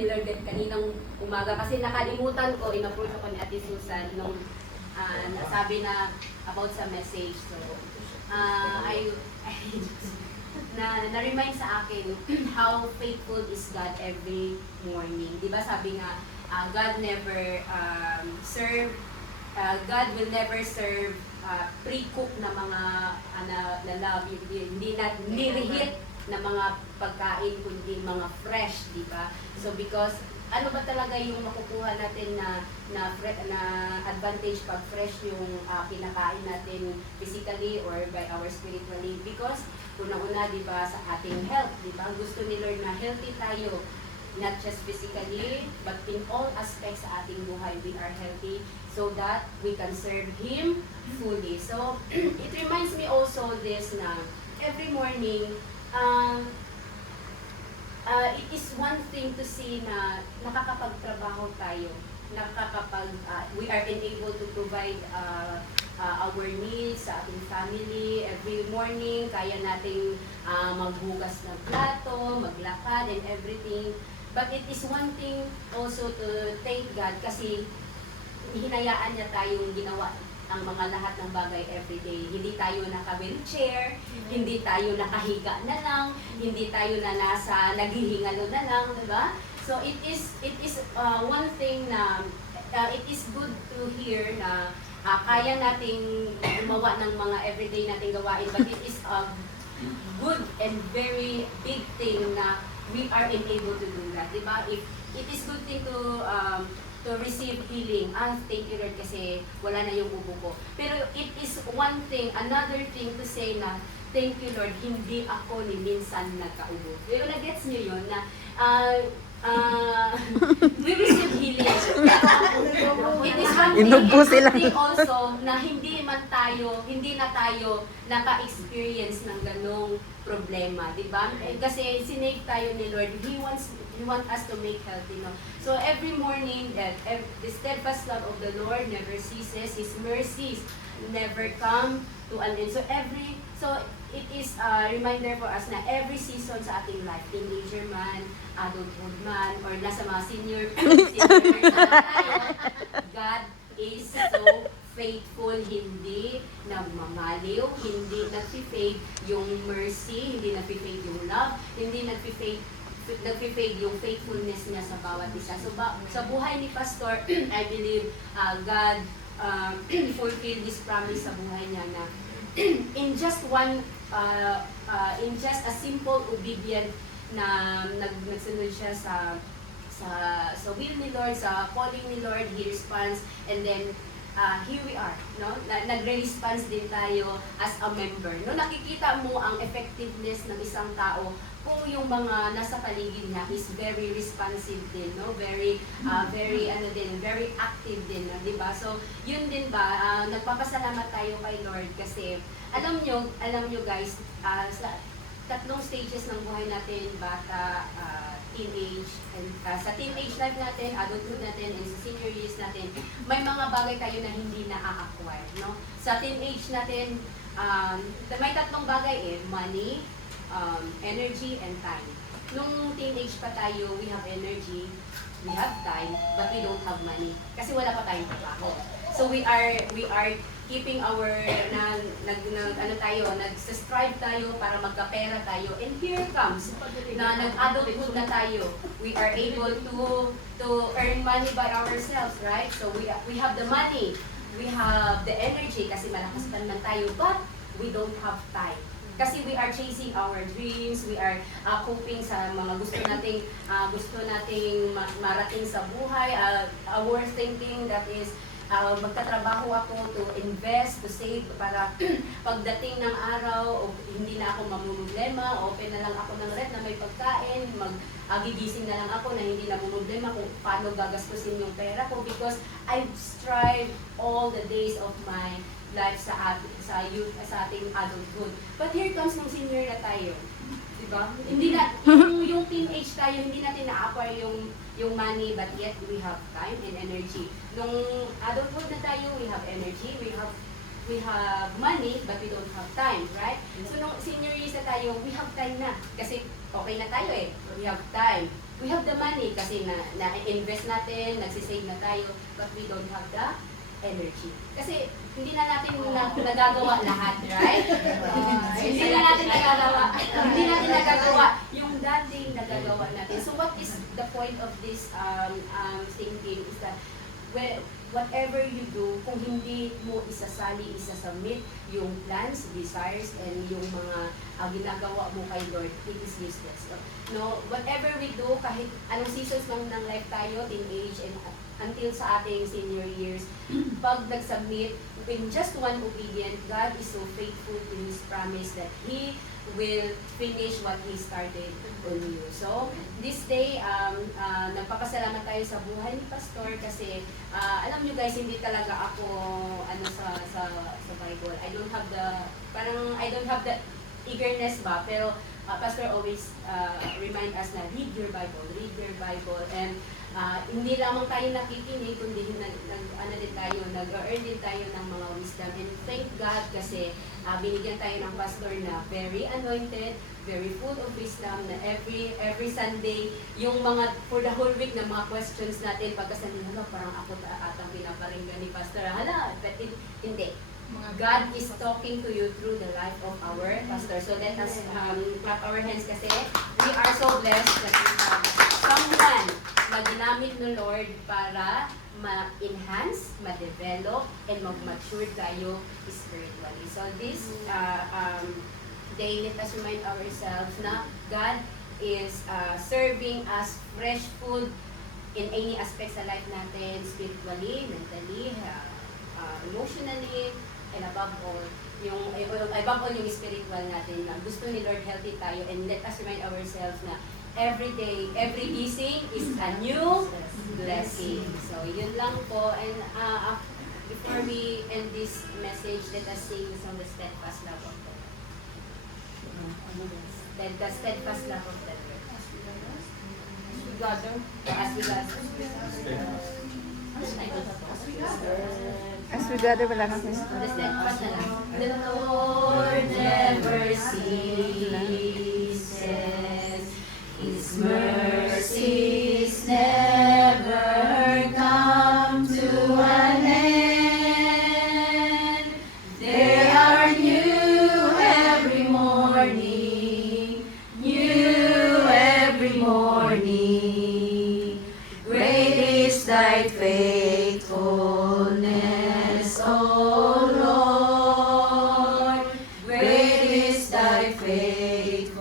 ni Lord kaninang umaga kasi nakalimutan ko, in-approach ako ni Ate Susan nung nasabi na about sa message. So, na-remind sa akin how faithful is God every morning. Di ba sabi nga, God never God will never serve pre-cook na mga na love, hindi reheat na mga pagkain kundi mga fresh, di ba? So because ano ba talaga yung makukuha natin na advantage pag fresh yung kinakain natin physically or by our spiritually? Because una-una, di ba, sa ating health, di ba? Gusto ni Lord na healthy tayo, not just physically, but in all aspects sa ating buhay, we are healthy so that we can serve Him fully. So, it reminds me also this na every morning, it is one thing to see na nakakapagtrabaho tayo, we are enabled to provide our needs sa ating family. Every morning, kaya nating maghugas ng plato, maglakad and everything. But it is one thing also to thank God kasi hinayaan niya tayong ginawa ang mga lahat ng bagay everyday. Hindi tayo naka-wheelchair, hindi tayo nakahiga na lang, hindi tayo na nasa naghihingalo na lang, di ba? So it is one thing na it is good to hear na kaya nating gumawa ng mga everyday nating gawain, but it is a good and very big thing na we are enabled to do that, di ba? If it is good thing to receive healing. Thank you Lord kasi wala na yung ubo ko. Pero it is one thing, another thing to say na thank you Lord, hindi ako ni minsan nagkaubo. Pero na-gets nyo yun na we receive healing. It is one thing also na hindi na tayo naka-experience ng ganong problema, di ba? Kasi sinave tayo ni Lord, He want us to make healthy, no? So every morning, the steadfast love of the Lord never ceases, His mercies never come to an end. So it is a reminder for us na every season sa ating life, teenager man, adulthood man, or nasa mga senior tayo, God is so faithful, hindi nagmamaliw, hindi nag-fade yung mercy, hindi nag-fade yung love, hindi nag-fade yung faithfulness niya sa bawat isa. So sa buhay ni Pastor, I believe God fulfilled His promise sa buhay niya na in just a simple obedient na nagsunod siya sa will ni Lord, sa calling ni Lord, He responds, and then here we are, no? Nagre-response din tayo as a member. No, nakikita mo ang effectiveness ng isang tao kung yung mga nasa paligid niya is very responsive din, no? Very active din, no? Di ba? So, yun din ba, nagpapasalamat tayo kay Lord kasi alam nyo guys, sa tatlong stages ng buhay natin, bata, teenage, and sa teenage life natin, adulthood natin, and sa senior years natin, may mga bagay tayo na hindi na-acquire, no? Sa teenage natin, may tatlong bagay money, energy, and time. Nung teenage pa tayo, we have energy, we have time, but we don't have money. Kasi wala pa tayong trabaho. So we are keeping our nag-strive tayo para magkapera tayo, and here comes na nag-adulthood na tayo, we are able to earn money by ourselves, right? So we have the money, we have the energy kasi malakas pa naman tayo, but we don't have time kasi we are chasing our dreams, we are coping sa mga gusto nating marating sa buhay, our thinking that is magtatrabaho ako to invest, to save, para pagdating ng araw, hindi na ako mamumblema, open na lang ako ng rep na may pagkain, gigising na lang ako na hindi na mamumblema kung paano gagastusin yung pera ko because I've strived all the days of my life sa ating adulthood. But here comes nung senior na tayo. Diba? Hindi na, yung teenage tayo, hindi natin na-acquire yung money, but yet we have time and energy. Nung adulthood na tayo, we have energy, we have money, but we don't have time, right? So nung senior years na tayo, we have time na. Kasi okay na tayo we have time. we have the money kasi na-invest natin, nagsisave na tayo, but we don't have the energy. Kasi hindi na natin nagagawa lahat, right? Hindi natin nagagawa yung dating nagagawa natin. So what is the point of this thinking is that whatever you do, kung hindi mo isasubmit yung plans, desires, and yung mga ginagawa mo kay Lord, it is useless. No, whatever we do, kahit anong seasons ng life tayo, teenage, and until sa ating senior years, pag nag-submit, in just one obedient, God is so faithful to His promise that He will finish what He started on you. So, this day, nagpapasalamat tayo sa buhay ni Pastor kasi alam nyo guys, hindi talaga ako sa Bible. I don't have the eagerness ba, pero Pastor always remind us na read your Bible, and hindi lamang tayo nakikinig, kundi nag-earn din tayo ng mga wisdom. And thank God kasi binigyan tayo ng pastor na very anointed, very full of wisdom, na every Sunday, yung mga, for the whole week na mga questions natin, pagka Sunday, parang ako atang pinaparinggan ni Pastor. But hindi. God is talking to you through the life of our pastor. So let us clap our hands kasi we are so blessed that we have someone na ginamit ng Lord para ma-enhance, ma-develop, and mag-mature tayo spiritually. So this day, let us remind ourselves na God is serving us fresh food in any aspect sa life natin, spiritually, mentally, emotionally, and above all yung spiritual natin na gusto ni Lord healthy tayo, and let us remind ourselves na every day, every gising is a new blessing. So yun lang po, and before we end this message, let us sing the song, The Steadfast Love of the Lord. The steadfast love of the Lord. As we gather. As we gather, wala na kayo. The steadfast na lang. The Lord never ceases. His mercies never come to an end. They are new every morning, new every morning. Great is thy faithfulness, O Lord. Great is thy faithfulness.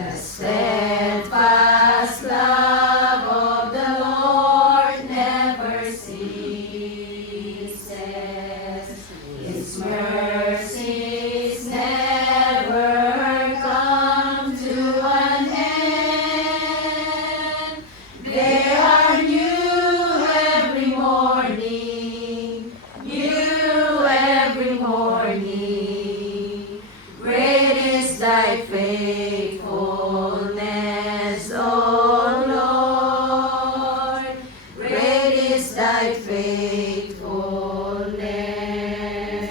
The steadfast love of the Lord never ceases. His mercies never come to an end. They are new every morning, new every morning. Great is thy faithfulness, O Lord. Great is thy faithfulness.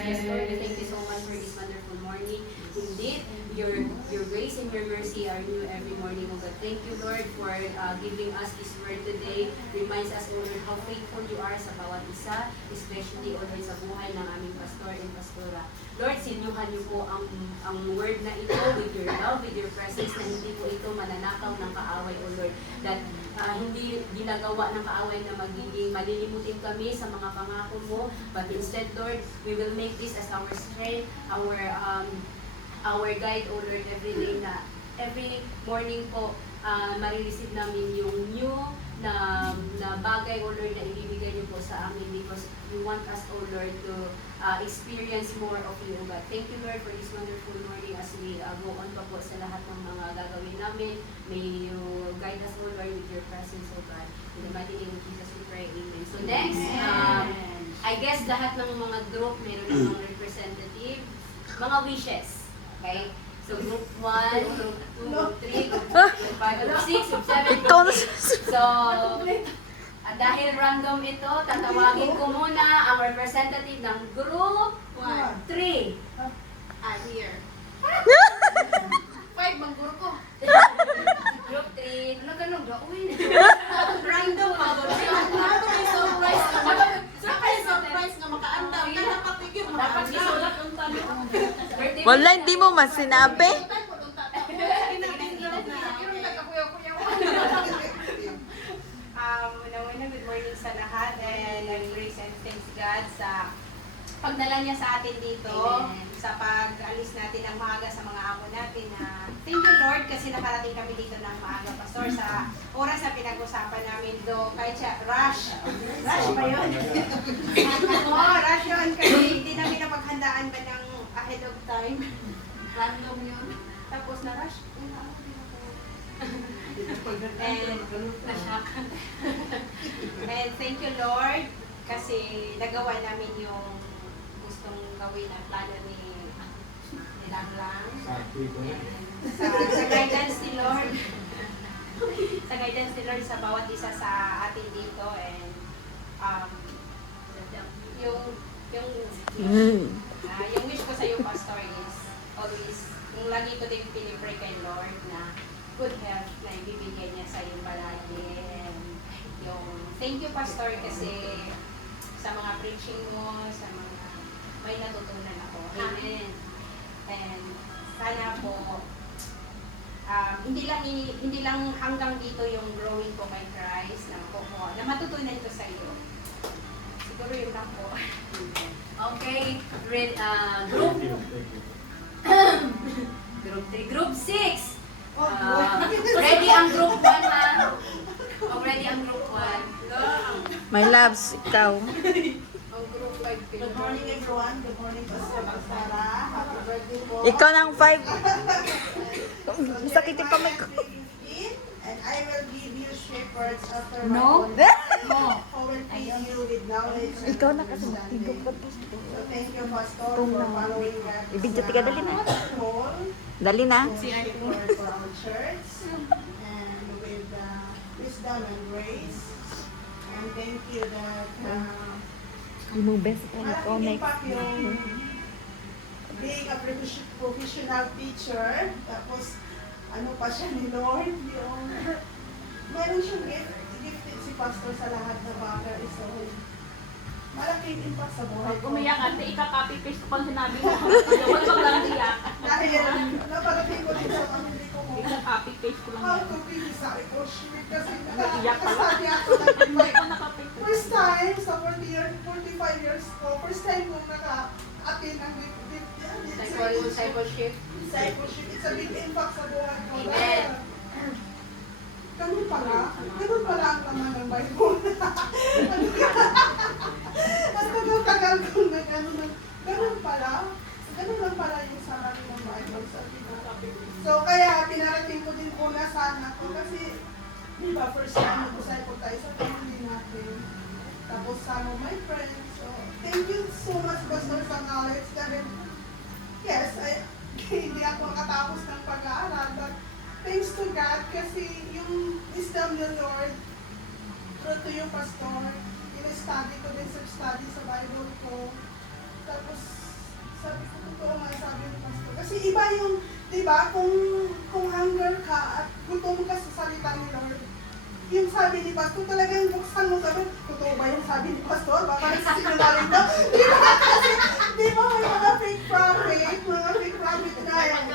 Yes, Lord, we thank you so much for this wonderful morning. Indeed, your grace and your mercy are new every morning, O God. Thank you, Lord, for giving us this word today. Reminds us, O Lord, how faithful you are sa bawat isa, especially, O Lord, sa buhay ng aming pastor and pastora. Lord, sinyuhan niyo po ang word na ito with your love, with your presence, na hindi po ito mananakaw ng kaaway, O Lord. That hindi ginagawa ng kaaway na magiging malilimutin kami sa mga pangako mo, but instead, Lord, we will make this as our strength, our guide, O Lord, every day na every morning po, marireceive namin yung new na bagay, O Lord, na ibibigay niyo po sa amin because you want us, O Lord, to experience more of you, O God. Thank you, Lord, for this wonderful morning as we go on pa po sa lahat ng mga gagawin namin. May you guide us, O Lord, with your presence, O God. In the mighty name of Jesus we pray, amen. So next, I guess lahat ng mga group, meron ng mga representative, mga wishes. Okay? So group 1, group 2, group 3, group 4, group 5, group 6, group 7, group 8. So, dahil random ito, tatawagin ko muna ang representative ng group 3. I'm here. 5 man Dapat isulat yung tanong. Wala, hindi mo mas sinabi. Una-una, good morning sa lahat and praise and thanks God sa pagdala niya sa atin dito. Amen. Sa pag-alis natin ng maaga sa mga amo natin. Thank you Lord kasi nakarating kami dito ng maaga, Pastor, sa oras na pinag-usapan namin do kahit siya, rush. Rush ba yun? Oo, rush yun kasi hindi namin napaghandaan ba ng ahead of time. Random yun. Tapos na-rush. And thank you Lord kasi nagawa namin yung gustong gawin at plano ni Langlang. Sa guidance ni Lord. Sa guidance ni Lord sa bawat isa sa atin dito and yung wish ko sa iyo Pastor is always yung lagi ko din pinipray kay Lord na good health na ibibigay niya sa iyo palagi. And yung thank you Pastor kasi sa mga preaching mo, sa mga may natutunan ako. Amen. And sana po hindi lang hanggang dito yung growing ko kay Christ na matutunan ko sa iyo. Siguro yun lang po. Okay, group group 3, group 6. Ready ang group 1 ha? Ready ang group 1. My loves, ikaw. Ang group 5. Good morning everyone. Good morning Pastor Sara. Happy birthday po. Ikaw ng 5. Sakit yung kamay ko. And I will give you shepherds after No? my own. Who will feed you with knowledge and Ikaw na kasi. understanding. So thank you Pastor for following God. Ibigyan tiga, dali na. Call. Dali na. Shepherd for our church. And with wisdom and grace. And thank you that Yung best malaking impact yung being a professional teacher, tapos ano pa siya ni Lord, yung meron siyang gifted si Pastor sa lahat ng bagay, so malaking impact sa buhay ko. Umiyak ate, ika-copy-paste pang sinabi mo. Wala bang lang iyak? Dahil naparating ko din sa pamilya ko kung Ika-copy-paste ko lang how yan. to be discipleship kasi Naiyak pala. nakastudy ako ng Hindi ko naka-paste. first time sa 45 years ko, first time kong naka-attend ng Discipleship. discipleship. It's a big impact sa buhay ko. Amen. Ganun pala ang laman ng Bible. Ang tagal ko na ganun lang pala yung sarili ng Bible sa Pilipinas. So kaya pinarating ko din una sana ko kasi di ba first time nag-disciple tayo sa family natin. Tapos sama my friends. So thank you so much Pastor sa knowledge dahil yes, hindi ako nakatapos ng pag-aaral but thanks to God kasi yung wisdom ni Lord through to yung pastor, in-study ko din study sa Bible ko. Tapos sabi ko, totoo nga sabi ni pastor. Kasi iba yung, di ba, kung hunger ka at gutom ka sa salita ni Lord, yung sabi ni pastor, talagang buksan mo sabi, totoo ba yung sabi ni pastor? Baka nagsisinungaling daw. Di ba? Kasi, di ba may mga fake prophet na yan.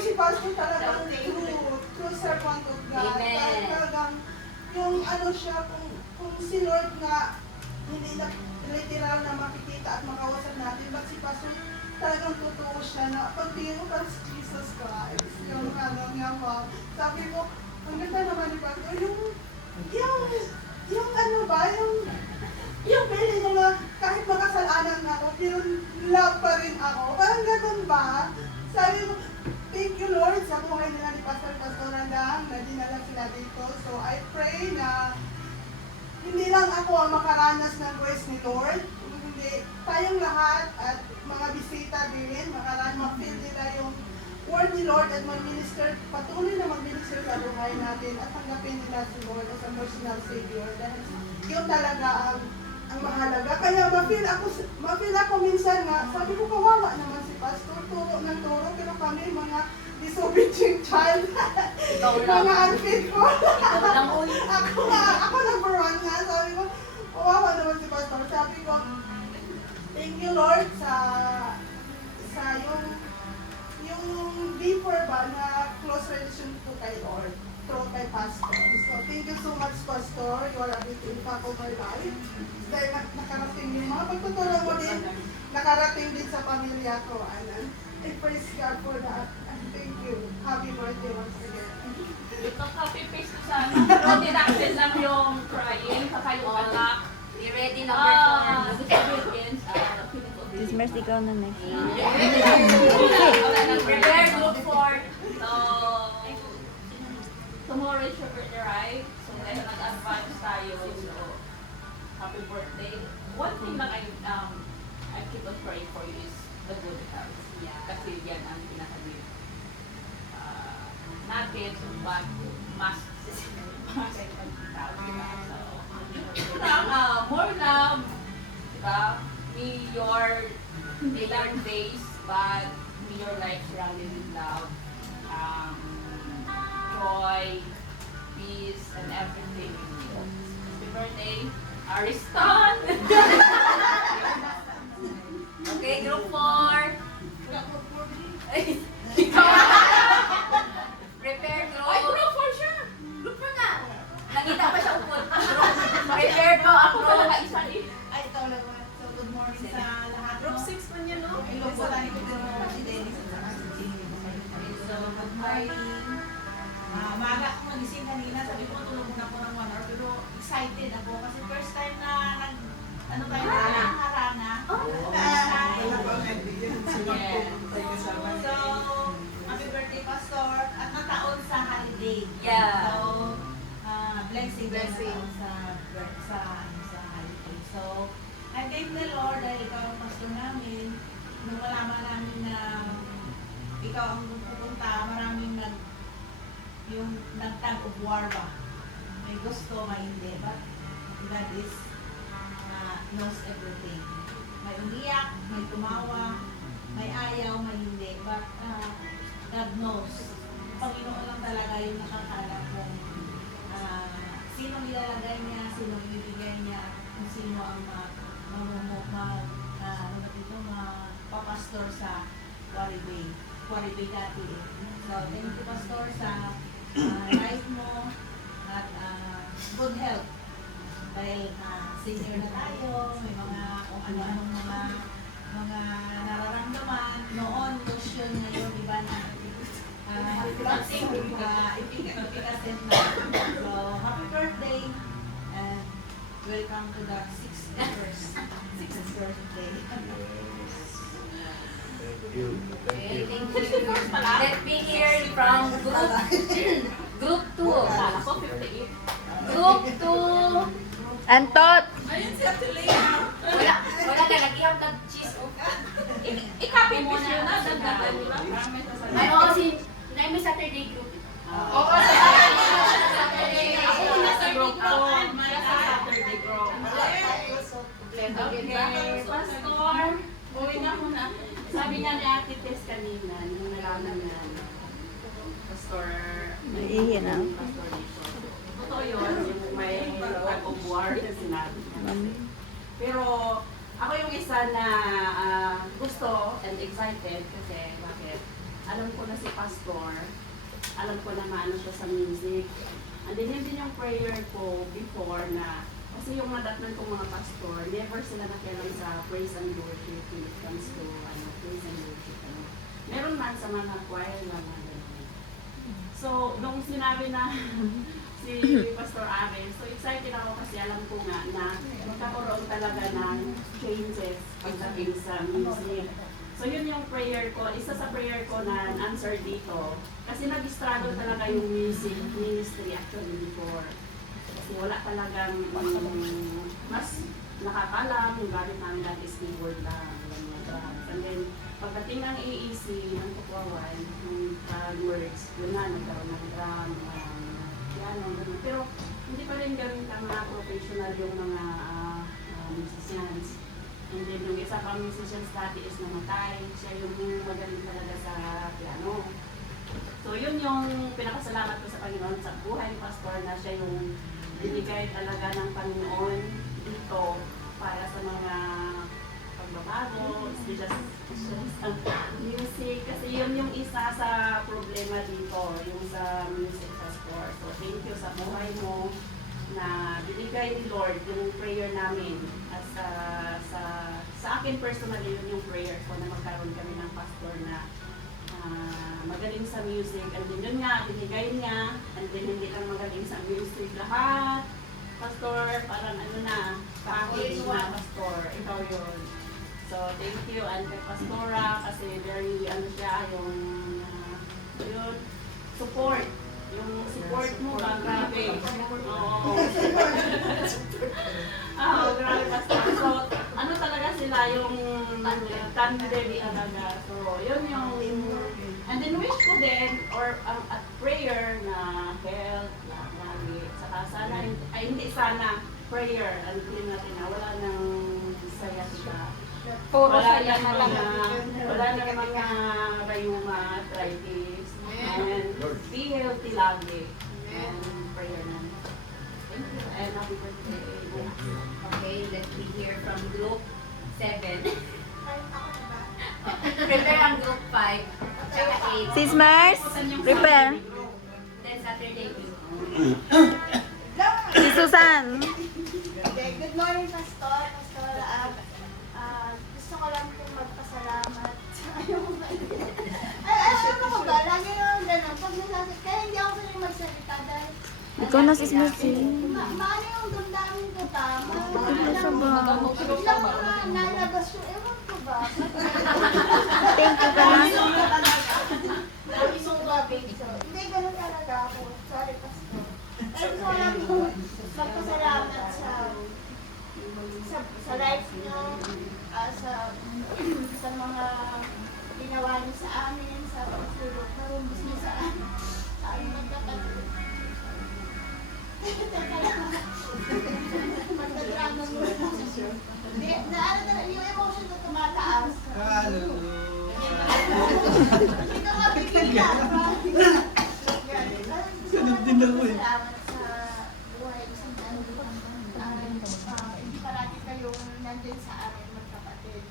Si pastor talagang true servant of God. Amen. Talagang, yung ano siya, kung si Lord nga, hindi na literal na makikita at makawasan natin, but si pastor talagang totoo siya na pagtingin mo parang si Jesus Christ. Yung ano niya pa. Sabi ko, ang ganda naman ni pastor, yung ano ba, yung feeling mo na kahit makasalanan ako, pero love pa rin ako. Parang ganun ba? Sabi ko, thank you Lord sa buhay nila ni Pastor Lang na dinala sila dito. So I pray na hindi lang ako ang makaranas ng grace ni Lord, hindi tayong lahat at mga bisita din, ma-feel nila yung word ni Lord at patuloy na mag-minister sa buhay natin at tanggapin nila si Lord as a personal Savior. Dahil yun talaga ang mahalaga. Kaya ma-feel ako minsan nga, sabi ko kawawa naman si Pastor, turo ng turo, pero kami mga disobedient child, mga unfaithful. ako number one nga, sabi ko, kawawa naman si Pastor. Sabi ko, Thank you, Lord, sa yung deeper ba na close relation ko kay Lord through kay Pastor. So, thank you so much, Pastor. You are a big impact of my life. Dahil nakarating yung mga pagtutulong mo din, nakarating din sa pamilya ko. And I praise God for that. And thank you. Happy birthday once again. Ito copy paste ko sana. Pero deducted lang yung crying, saka yung attack. Be ready number 4. Disobedience. Miss Mercy, ikaw na next. Prepare group 4. So, tomorrow is your birthday, right? So, dahil nag-advance tayo. So, happy birthday. One thing lang I keep on praying for you is the good health. Yeah. Kasi yan ang pinaka-need natin. So, but must more love, diba? May your ilang days, but may your life surrounded with love, joy, peace, and everything in you. Happy birthday, Ariston! Okay, group 4. Prepare group. Ay, group 4 siya! Group 4 nga. Nakita pa siya upod. Prepare po Ako ako. pala ka-isa din. Ay, ito naman. So, good morning sa lahat. Group 6 pa niya, no? Hello po, tani ko din mo si Dennis at saka si Jimmy. So, good morning. Maaga ako magising kanina. Sabi ko, tulog muna po ng 1 hour. Pero excited ako kasi first time na ano tayo na harana. First time. Yes. So, happy birthday, Pastor. At nataon sa holiday. Yeah. So, blessing sa holiday. So, I thank the Lord dahil ikaw ang pastor namin. Nung malaman namin na ikaw ang pupunta, maraming yung nagtag of war ba? May gusto, may hindi. But God is knows everything. May umiyak, may tumawa, may ayaw, may hindi. But God knows. Panginoon lang talaga yung nakakalam kung sino ilalagay niya, sino ibibigay niya, kung sino ang papastor sa Quarry Bay dati. So, thank you, Pastor, sa life mo at good health. Dahil senior na tayo, may mga kung ano-anong mga nararamdaman. Noon, lotion, ngayon, iba na. Ipikasin na. So, happy birthday and welcome to the 6th birthday. Okay, thank you. Let me hear from group 2. Kala ko 58. Group 2. Antot! Wala na, nag-ihap ng cheese. I-copy mo na, dagdagan nyo lang. Ay, oo, kasi may Saturday group. Oo, Saturday. ako muna sa group ko. Sa Saturday group. Okay, Pastor. Uwi na muna. Sabi nga ni Ate Tess kanina, nung nalaman na Pastor, Naiihi na. Pastor Nation. Totoo yun, yung may tag-of-war na sinabi niya. Pero ako yung isa na gusto and excited kasi bakit? Alam ko na si Pastor, alam ko na maano siya sa music. And then yun din yung prayer ko before na kasi yung mga datnan kong mga pastor, never sila nakialam sa praise and worship when it comes to praise and worship. Meron man sa mga choir lang na ganun. So, nung sinabi na si Pastor Ares, so excited ako kasi alam ko nga na magkakaroon talaga ng changes pagdating sa music. So yun yung prayer ko, isa sa prayer ko na answer dito. Kasi nag-struggle talaga yung music ministry actually before. Kasi wala talagang mas nakakalam, yung gamit namin dati is keyboard lang, and then pagdating ng AEC, ng Tukawan, ng words, yun na, nagkaroon ng drum, piano, gano'n. Pero hindi pa rin gawin ang mga professional yung mga musicians. And then yung isa pang musicians dati is namatay, siya yung magaling talaga sa piano. So yun yung pinakasalamat ko sa Panginoon sa buhay ni Pastor na siya yung binigay talaga ng Panginoon dito para sa mga pagbabago, it's just music. Kasi yun yung isa sa problema dito, yung sa music sa store. So thank you sa buhay mo na binigay ni Lord yung prayer namin. As, sa akin personally, yun yung prayer ko na magkaroon kami ng pastor na magaling sa music. And then yun nga, binigay niya. And then hindi lang magaling sa music. Lahat, pastor, parang ano na, package na pastor. Ikaw yun. So, thank you, and kay Pastora, kasi very, ano siya, yung, yun, support. Yung support mo ba, grabe. Oo. Grabe, Pastor. So, ano talaga sila, yung tandem talaga. So, yun yung, and then wish ko din, or at prayer na health, na lagi. Saka sana, ay hindi sana, prayer, until natin na wala nang saya sila. Puro Wala saya na lang. Wala na mga rayuma, arthritis, and be healthy lagi. And prayer na. Thank you, and happy birthday. Okay, let me hear from group 7. Prepare ang group 5. Tsaka 8. Sis Mars, prepare. Then Saturday group. Si Susan. Okay, good morning, Pastor. Pastor, gusto ko lang pong magpasalamat sa ayong ano ko ba? Lagi naman ganun. Pag nasasabi, kaya hindi ako sanay magsalita dahil Ikaw na sis Mercy. maano yung damdamin ko ba? Ano siya ba? Biglang mga nalabas yung ewan ko ba? Thank you ka na. Isong gabi. Hindi, ganun talaga ako. Sorry, Pastor. Ay, gusto ko lang pong magpasalamat sa life niyo, sa mga ginawa niyo sa amin, sa pagtulog, narumbos niyo sa aming magkapatid. Teka lang. Magdadrama muna. Hindi, yung emotion ko tumataas. Hindi ka mapigilan. Sunod din ako eh. Salamat sa buhay ko sa hindi parati kayong nandun sa amin magkapatid.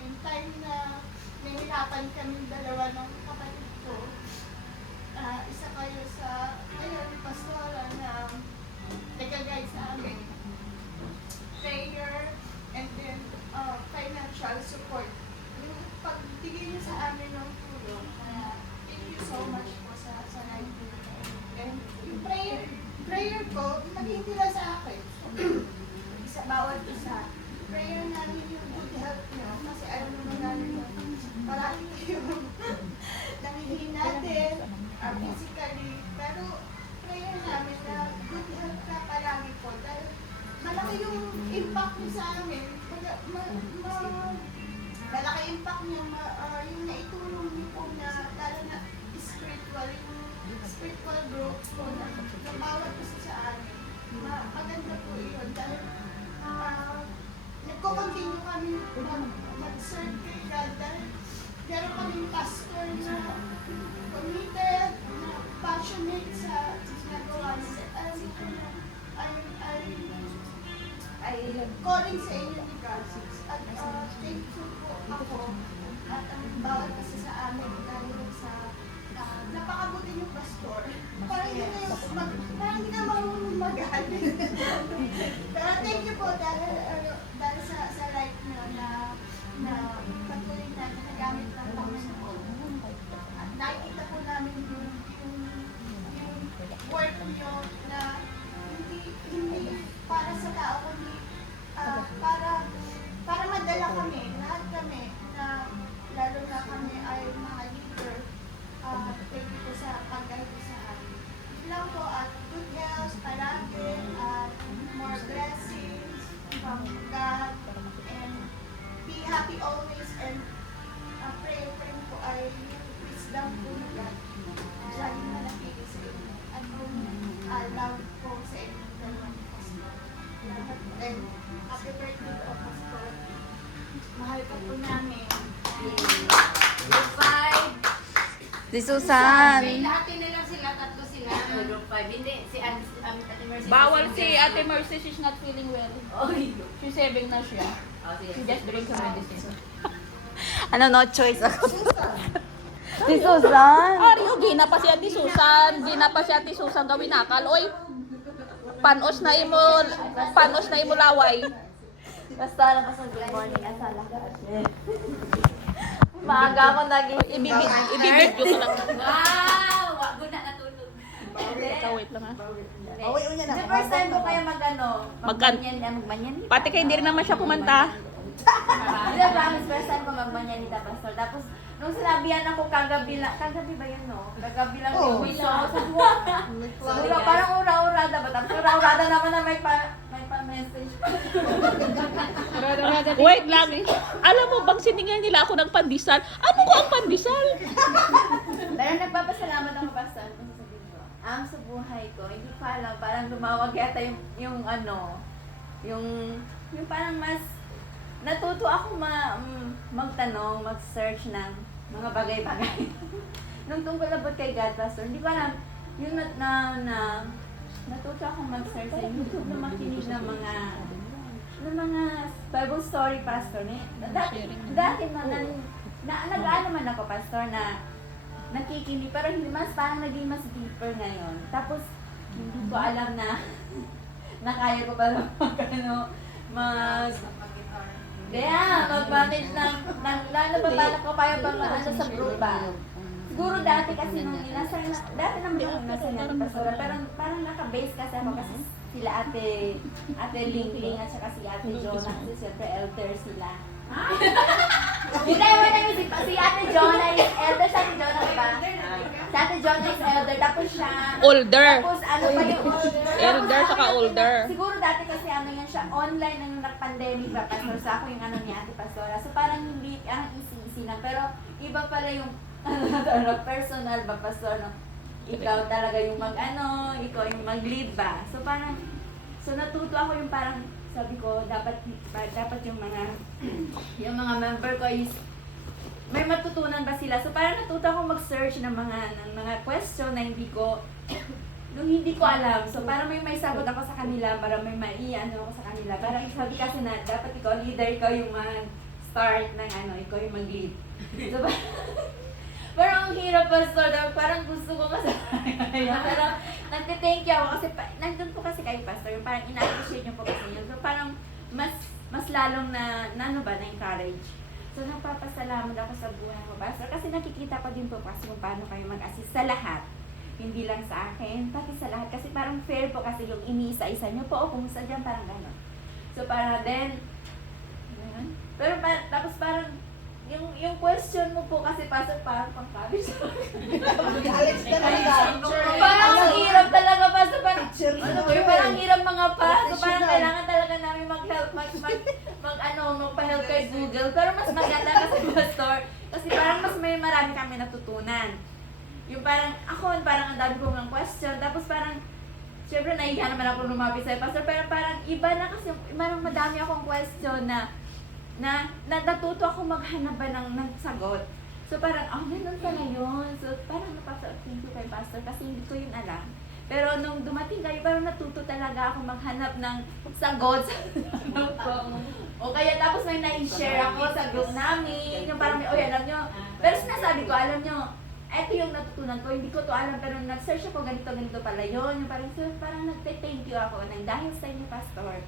Yung time na nahihirapan kami dalawa ng kapatid ko, isa kayo sa pastora na nag-guide sa amin. Prayer and then financial support. Yung pagbigay niyo sa amin ng tulong, thank you so much po sa life niyo. And yung prayer ko, hindi lang sa akin. Isa, bawat isa. Prayer namin yung good health niyo. Kasi alam naman namin na parati kayong nangihingi natin physically. Pero prayer namin na good health ka palagi po. Dahil malaki yung impact niyo sa amin. Malaki impact niyo, yung naitulong niyo po na, lalo na spiritual, yung spiritual growth po na bawat isa sa amin. Maganda po yun. Dahil nagko-continue kami mag-serve kay God. Dahil meron kaming pastor na committed, na passionate sa ginagawa niya. Ay calling sa inyo ni God. At thankful po ako at ang bawat kasi sa amin dahil sa napakabuti yung pastor. Parang hindi na marunong magaling. Pero thank you po dahil sa life nyo na patuloy na nagamit ng Panginoon. At nakikita po namin yung work nyo na hindi para sa tao, kundi para madala kami, lahat kami, na lalo na kami ay mga leader. Thank you po sa pag-guide sa amin. Yun lang po, at good health palagi, at more blessings from God, and be happy always, and pray po ay wisdom po ni God. Laging manatili sa inyo. At love po sa inyo dalawang pastor. And happy birthday po, Pastor. Mahal ka po namin. Group 5. Si Susan. Lahatin na lang sila, tatlo sila. Group 5. Hindi, si Ate Mercy. Bawal si Ate Mercy, she's not feeling well. Oy. She's 7 na siya. Oh, sige. Just drink your medicine. Ano, no choice ako. Si Susan. Ariyo, gina pa si Ate Susan. Gina pa si Ate Susan gawin nakal. Oy, panos na imo laway. Basta lang sa good morning at sa lahat. Maaga ako naging Ibibidyo ko lang. Wow! Wag na natulog. Wait lang ha. The first time ko kaya magmanyan. Pati kay hindi rin naman siya kumanta. Hindi ba, promise, first time ko magmanyanita, Pastor. Tapos, nung sinabihan ako kagabi ba yun, no? Kagabi lang yung wiso. Siguro, parang ura-urada ba? Tapos ura-urada naman na may pa-message. Wait lang. Alam mo bang siningan nila ako ng pandesal? Ano ko ang pandesal? Pero nagpapasalamat ako, Pastor. Ano sasabihin ko? Sa buhay ko, hindi ko alam, parang lumawag yata yung parang mas natuto ako magtanong, mag-search ng mga bagay-bagay. Nung tungkol abot kay God, Pastor, hindi ko alam, yung natuto ako mag-search sa YouTube na makinig ng mga Bible story, Pastor. Dati nag-ano man ako, Pastor, na nakikinig, pero parang naging mas deeper ngayon. Tapos, hindi ko alam na kaya ko pala mag-manage ng lalo pa paano ko kaya bang sa group ba? Siguro dati kasi dati naman ako nasa natin pastora, pero parang naka-base kasi ako kasi sila ate Lingling at saka si ate Jonah kasi siyempre elder sila. Hindi tayo si ate Jonah is elder, si ate Jonah ba? Si ate Jonah is elder, tapos siya Older. tapos ano pa yung Elder saka older. Siguro dati kasi ano yan siya, online nang nag-pandemic ba, Pastor? Sa ako yung ano ni Ate Pastora. So parang hindi, easy lang. Pero iba pala yung personal ba, Pastor? No? Ikaw talaga yung ikaw yung mag-lead ba? So parang, natuto ako yung parang, sabi ko, dapat yung mga member ko is, may matutunan ba sila? So parang natuto ako mag-search ng mga question na hindi ko alam. So parang may sagot ako sa kanila, para may ako sa kanila. Parang sabi kasi na dapat ikaw leader, ikaw yung mag-start ng ikaw yung mag-lead. So parang ang hirap, Pastor. Parang gusto ko masaya. Pero nagte-thank you ako kasi nandun po kasi kayo, Pastor. Yung parang ina-appreciate nyo po kasi yun. So parang mas lalong na-encourage. So nagpapasalamat ako sa buhay mo, Pastor. Kasi nakikita ko din po kasi kung paano kayo mag-assist sa lahat. Hindi lang sa akin, pati sa lahat. Kasi parang fair po kasi yung iniisa-isa nyo po o kung sadyan parang gano'n. So parang pero tapos parang yung question mo po kasi Pastor parang pang-college. Parang ang hirap talaga, Pastor. Parang hirap mga Pastor. Parang kailangan talaga namin mag-help, magpa-help kay Google. Pero mas maganda kasi, Pastor. Kasi parang mas marami kami natutunan. Yung parang ang dami ko ng question. Tapos parang, syempre nahihiya naman ako lumapit sa'yo, Pastor. Pero parang iba na kasi, parang madami akong question na natuto ako maghanap ba ng sagot. So parang, ganun pala yun. So parang napasa-thank you kay Pastor kasi hindi ko yun alam. Pero nung dumating kayo, parang natuto talaga ako maghanap ng sagot sa tanong ko. O kaya tapos may na-share ako sa group namin. Yung parang, alam nyo. Pero sinasabi ko, alam nyo, ito yung natutunan ko, hindi ko to alam, pero nag-search ako, ganito pala yun. Yung parang nagte-thank you ako na dahil sa inyo, Pastor,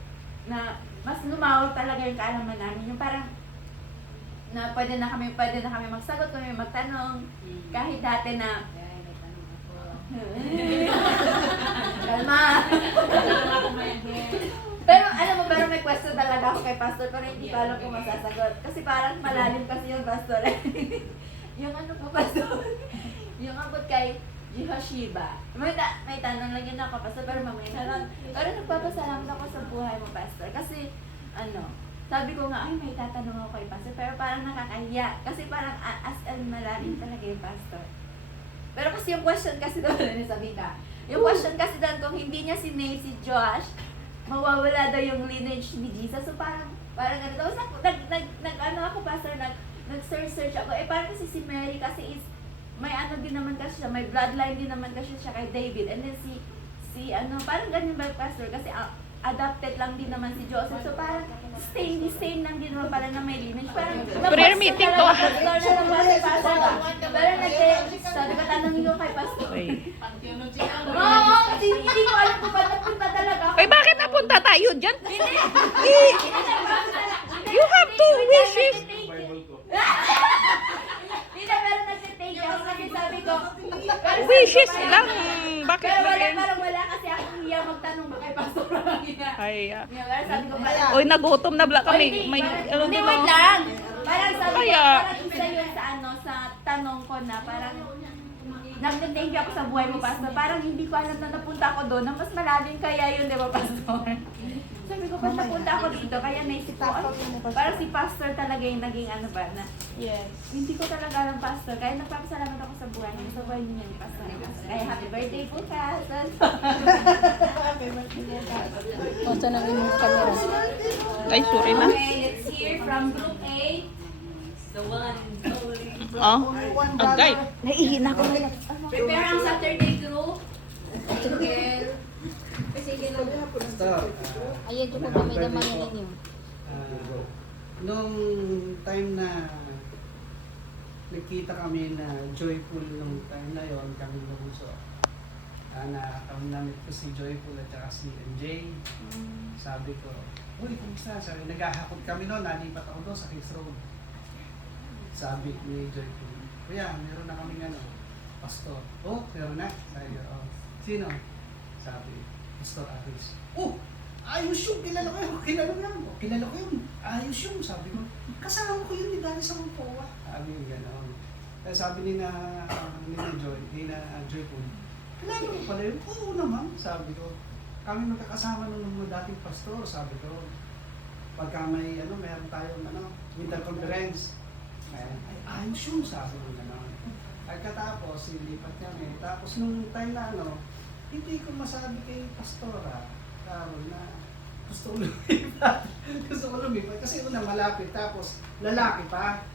na mas lumawag talaga yung kaalaman namin. Yung parang, na pwede na kami magsagot, kung may magtanong. Kahit dati na, kalma. Pero may question talaga ako kay Pastor, pero hindi ko alam kung masasagot. Kasi parang malalim kasi yung Pastor. Yung Pastor? Yung abot kay Jehosheba. May tanong lang yun ako, Pastor, pero mamaya na lang. Pero nagpapasalamat ako sa buhay mo, Pastor. Kasi, sabi ko nga, may tatanong ako kay Pastor, pero parang nakakahiya. Kasi parang malalim talaga yung Pastor. Pero kasi yung question kasi doon, sabi ka, yung question kasi doon, kung hindi niya si Josh, mawawala daw yung lineage ni Jesus. So parang ganito. Tapos ako, Pastor, nag-search ako. Parang kasi si Mary kasi is, may din naman kasi siya, may bloodline din naman kasi siya kay David. And then parang ganyan ba, Pastor? Kasi adopted lang din naman si Joseph. So parang same lang din naman pala na may lineage. Parang, Prayer meeting to, ah. Pastor na naman si Pastor ba? Parang sabi ko, tanongin ko kay Pastor. Ay. Oo, hindi ko alam kung ba't napunta talaga ako. Ay, bakit napunta tayo dyan? You have to wishes. Hindi na, pero nag-take ako kasi sabi ko, Wishes lang. Bakit pero wala, ba parang wala kasi akong hiya magtanong ba kay Pastor Rangina. Ay, Pero sabi ko, parang, Oy, nagutom na bla kami. hindi, May, parang, hindi, ano, wait lang. Parang sabi ko, Kaya, parang isa yun sa ano, sa tanong ko na parang, nag-thank you ako sa buhay mo, Pastor. Parang hindi ko alam na napunta ako doon, na mas malalim kaya yun, di ba, Pastor? Sabi ko, ba't napunta ako dito? Kaya naisip ko, ay, parang si Pastor talaga yung naging ano ba, na, Yes. hindi ko talaga alam, Pastor. Kaya nagpapasalamat ako sa buhay niyo, sa buhay niyo ni Pastor. Kaya happy birthday po, Pastor. Masa nang imong camera? Ay, sorry na. Okay, let's hear from Group A. The one. Oh, agay. Naiihina ko na. Prepare ang Saturday group. Angel. Ayan, ko pa may naman yan ninyo. Nung time na nakita kami na joyful nung time na yon kami lubuso. Na kami namin ko si Joyful at saka si MJ. Sabi ko, uy, kumusta? Sabi, naghahakot kami noon, nalipat ako doon sa Kings Road. Sabi ni Joyful, kuya, meron na kami ano, pastor. Oh, meron na? Sabi ko, oh, sino? Sabi, Pastor Aris. Oh, ayos yun, kilala ko yun, kilala ko yun, ayos yun, sabi ko. Kasama ko yun ni Dani sa Mampoa. Sabi yung gano'n. Kaya sabi ni na Joyful, kilala mo pala yun? Oo naman, sabi ko. Kami magkakasama nung mga dating pastor, sabi ko. Pagka may, meron tayong, winter conference. Ay, ayos yun, sabi ko gano'n. Pagkatapos, ilipat kami. Tapos nung time na hindi ko masabi kay Pastora, Carol, na gusto ko lumipat. Gusto ko lumipat. Kasi una malapit, tapos lalaki pa.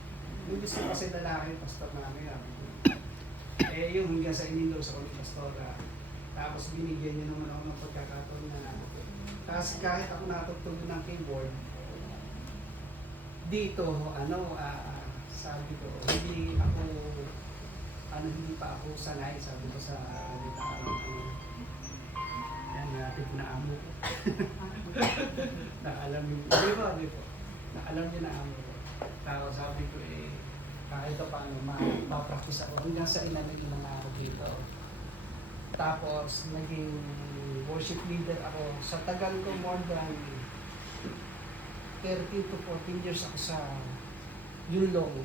Yung gusto kasi lalaki, pastor namin. Eh, yung hanggang sa inilos ako ni Pastora. Tapos binigyan niya naman ako ng pagkakataon na tapos kahit ako natugtog ng keyboard, dito, sabi ko, hindi pa ako sanay, sabi ko sa yan natin na amo ko. Naalam niyo, di ba? Naalam niyo na amo ko. Tapos sabi ko kahit paano, ma-practice ako hanggang sa ilang araw dito. Tapos, naging worship leader ako. Sa tagal ko, more than 13 to 14 years ako sa Yulong.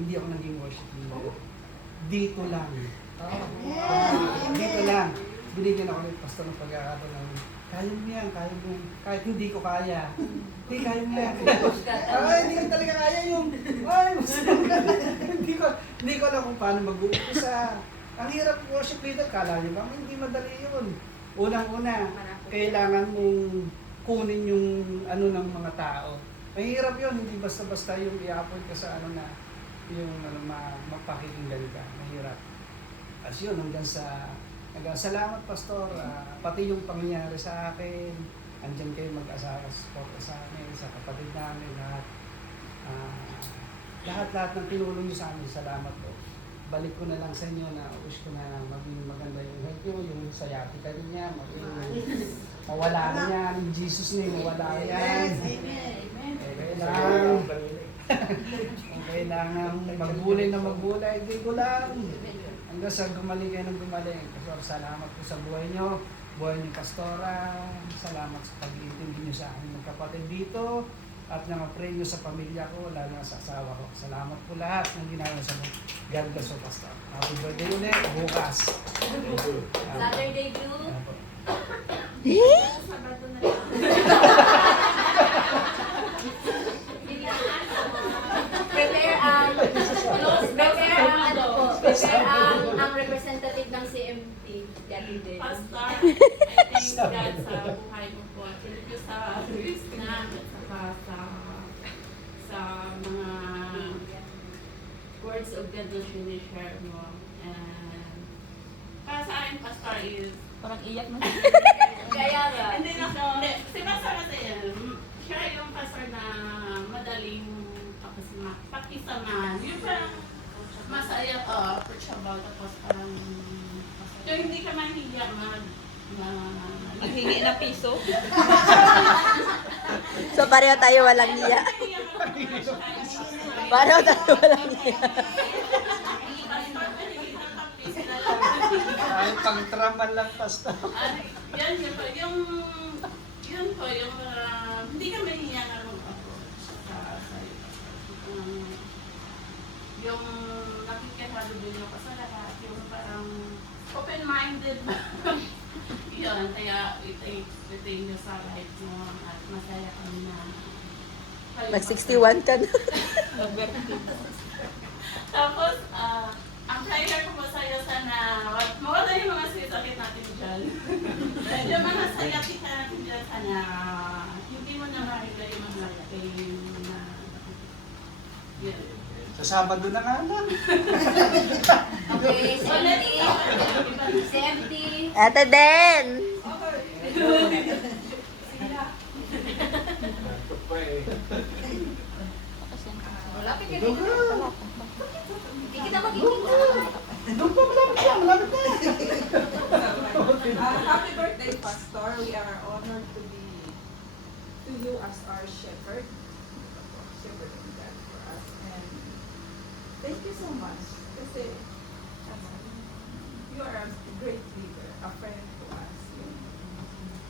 Hindi ako naging worship leader. Dito lang. Dito lang. Binigyan ako ng pastor ng pagkakataon na kaya mo yan, kaya mo yan. Kahit hindi ko kaya. Hindi, kaya mo yan. Hindi ko talaga kaya yung, hindi ko alam kung paano mag-uumpisa. Ang hirap worship leader, kala niyo ba? Hindi madali yun. Unang-una, kailangan mong kunin yung ng mga tao. Mahirap yun, hindi basta-basta yung i-appoint ka sa magpakikinggan ka. Mahirap. As yun, hanggang sa salamat, Pastor. Pati yung pangyayari sa akin, andyan kayo mag-asawa, support sa amin, sa kapatid namin, lahat ng tinulong niyo sa amin, salamat po. Balik ko na lang sa inyo na wish ko na maging maganda yung health nyo, yung sayati ka rin niya, mawala na yan, in Jesus name, mawala yan. Kailangan magbulay na magbulay, hindi ko lang. Hanggang sa gumaling kayo ng gumaling. Pastor, salamat po sa buhay nyo, buhay ni Pastora. Salamat sa pag-iintindi nyo sa aking magkapatid dito. At pray nyo sa pamilya ko, lalo na sa asawa ko. Salamat po lahat ng ginagawa sa mga. God bless you, Pastor. Happy birthday ulit, bukas. Saturday group. Prepare ang representative ng CMT. Pastor, I thank God sa buhay mo po. Thank you sa service na at saka sa mga words of God na sinishare mo. And para sa akin, Pastor, is Parang iyak na. Kaya ba? hindi na ako, si Pastor kasi siya yung pastor na madaling pakisamahan. Yung parang masaya ka, approachable, tapos parang yung hindi ka mahiya Hingi na piso. So pareho tayo walang niya. Pareho tayo walang niya. Ay, pang-traman lang, pastor. Yan, yun po, yung hindi ka mahiya na mag-approach sa yung nakikihalubilo ka sa lahat, yung parang open-minded ba? Yun, kaya itain nyo sa life mo at masaya kami na kayo Nag-61 ka na. Tapos, ang prayer ko po sa'yo sana, mawala yung mga sakit natin dyan. Yung mga sakit natin dyan sana, hindi mo na makita yung mga pain na, yun. Sa Sabado na nga lang. Okay, si MT. Ate Den! Malapit ka dito. Hindi kita makikita. Doon pa, malapit na, malapit na. Happy birthday, Pastor. We are honored to be to you as our shepherd. Shepherding God for us. And thank you so much. Kasi you are a great leader, a friend to us.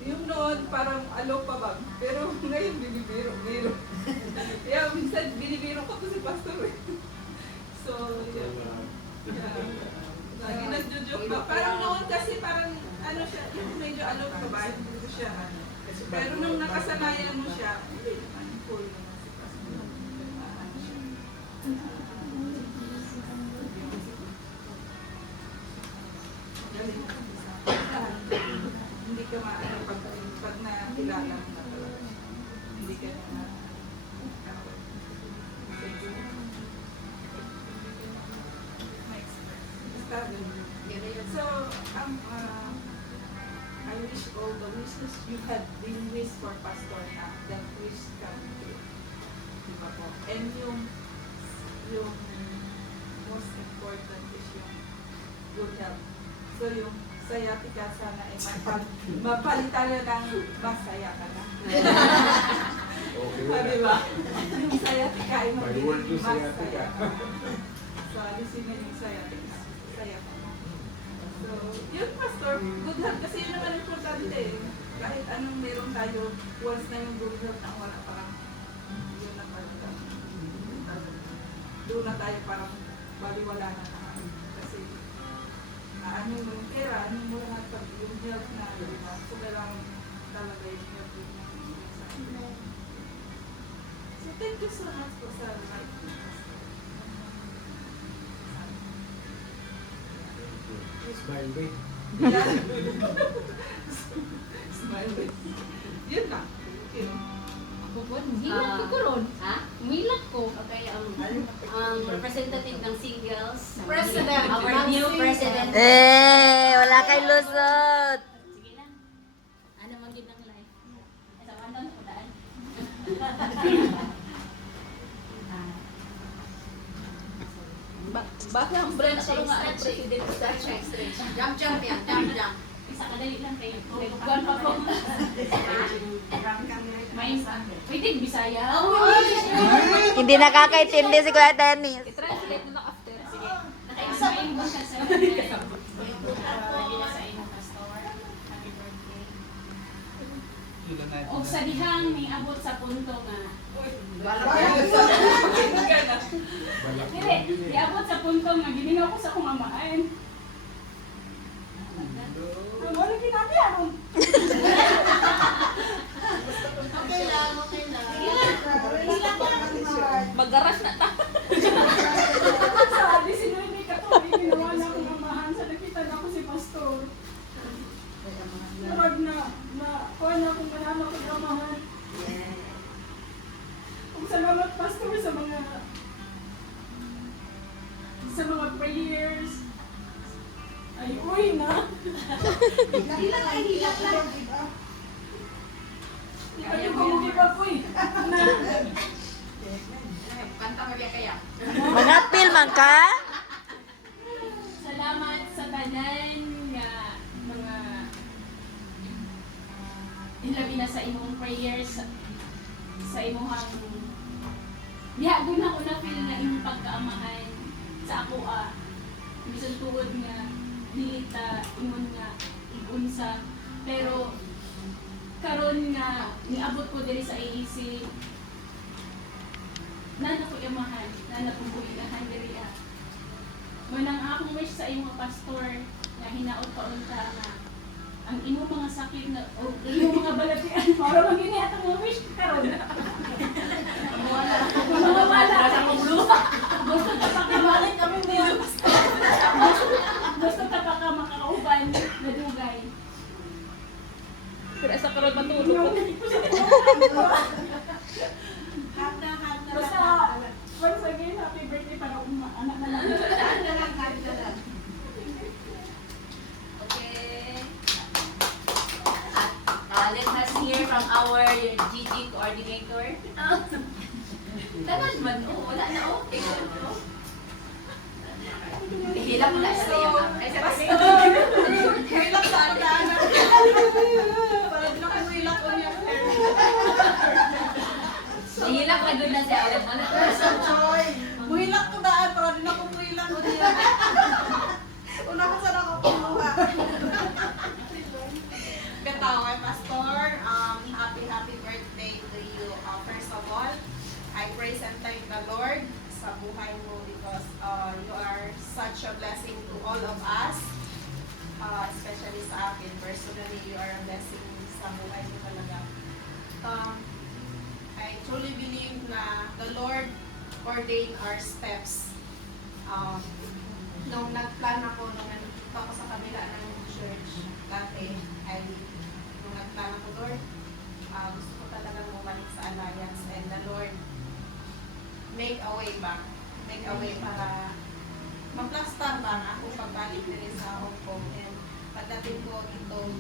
Yung noon, parang alo pa ba? Pero ngayon, binibiro. Kaya minsan, binibiro ko to si Pastor. So, yeah. Lagi nagjo-joke pa. Parang noon kasi parang ano siya, yung medyo alok pa ba? Dito siya. Pero nung nakasanayan mo siya, hindi naman cool naman si Pastor. Ano siya. Galing ka sa hindi ka maano pag nakilala mo na talaga. Hindi ka na so, I wish all the wishes you had been wished for Pastor na that wish come true. Diba po? And yung most important is yung good health. So, yung sciatica sana ay mapalitan na ng masaya ka na. Diba? Yung sciatica ay magiging masaya ka. So, alisin na yung sciatica. Saya ka. So, yun, Pastor, good health. Kasi yun naman importante eh. Kahit anong meron tayo, once na yung good health ang wala parang, yun na parang, doon na tayo parang baliwala na na. Kasi, ano mo yung pera, ano mo lahat pag yung health na, diba? So, kailangan talaga yung health yung so, thank you so much po sa life. Smile big. Yeah. Smile big. Yun lang. Yun. Milak ko ron. Ha? Milak ko. Okay, ang representative ng singles. President. Our new president. Wala kay lusot. Sige na. Ano magin ng live? Sa bandang pudaan. Bakit ang brand sa mga president sa Jump yan. Jump. Isa kadali lang kayo. Nagkuhan pa po. May pwede Bisaya. Hindi nakakaintindi si Kuya Dennis. i-translate mo na after. Sige. Naka-explain mo ka sa Happy birthday. Og sa dihang ni abot sa punto nga Dire, iabot sa punto nga giningaw ko sa akong amahan. Ang wala kinakaya Okay lang. Magaras na ta. Sa 19 katuig ginawa na akong amahan sa nakita na ako si Pastor. Murag na kuha na akong manama kong amahan. Kung salamat Pastor sa mga prayers. Ay, uy na. Hilak lang. Kaya mo yan, Lord. Kanta mo diya kaya. Mga man ka? Salamat sa tanan nga mga ilabi na sa imong prayers sa imong diha doon ako na feel nga imong pagkaamahan sa ako bisan tuod nga dili ta ingon nga igunsa pero karon nga niabot ko diri sa AEC nana ko imahan nana ko buhilahan diri manang akong wish sa imong pastor na hinaot pa unta nga ang imong mga sakit na o imong mga balatian para magini atong mga wish karon wala sa blue gusto ta pa kamalik kami niya gusto ta pa ka makauban na dugay pero sa karon matulog basta once again happy birthday para anak na lang Okay. Let us hear from our GG coordinator. Tagal man, wala na okay. Hila mo na sa iyo. Ay, sa kasi. Hilak sa anak. Para di na kayo hilak ko niya. Hila ko doon na siya. Alam mo na. Choy. Muhilak ko daan para di na ko muhilak ko niya. Una ko sana ako kumuha. Betaw, Pastor, happy birthday to you. First of all, I praise and thank the Lord sa buhay mo because you are such a blessing to all of us. Especially sa akin. Personally, you are a blessing sa buhay mo talaga. I truly believe na the Lord ordained our steps. Nung nagplan ako, nung nandito ako sa kabila ng church dati, nung nagplan ako, Lord, gusto ko talagang bumalik sa Alliance and the Lord make a way back. Make a way para maplastar ba ang akong pagbalik nila sa Hong Kong. And pagdating ko dito,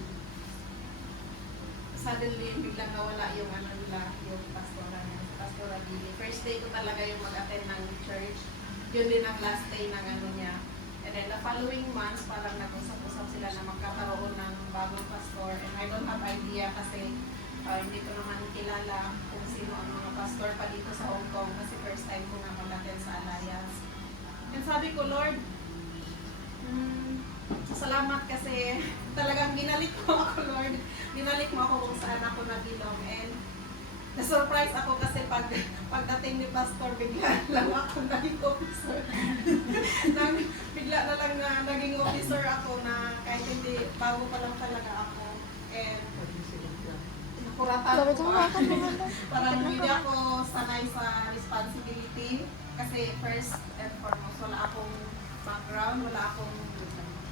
suddenly biglang nawala yung yung pastoral Billy. First day ko talaga yung mag-attend ng church. Yun din ang last day ng niya. And then the following months, parang nag-usap-usap sila na magkakaroon ng bagong pastor. And I don't have idea kasi hindi ko naman kilala kung sino ang mga pastor pa dito sa Hong Kong kasi first time ko nga mag-attend sa Alliance. And sabi ko, Lord, salamat kasi talagang binalik mo ako, Lord. Binalik mo ako kung saan ako nabilong. And na-surprise ako kasi pagdating ni Pastor, bigla lang ako naging officer. Bigla na lang na naging officer ako na kahit hindi, bago pa lang talaga ako. And nakuratan ko parang hindi ako sanay sa responsibility kasi first and foremost, wala akong background, wala akong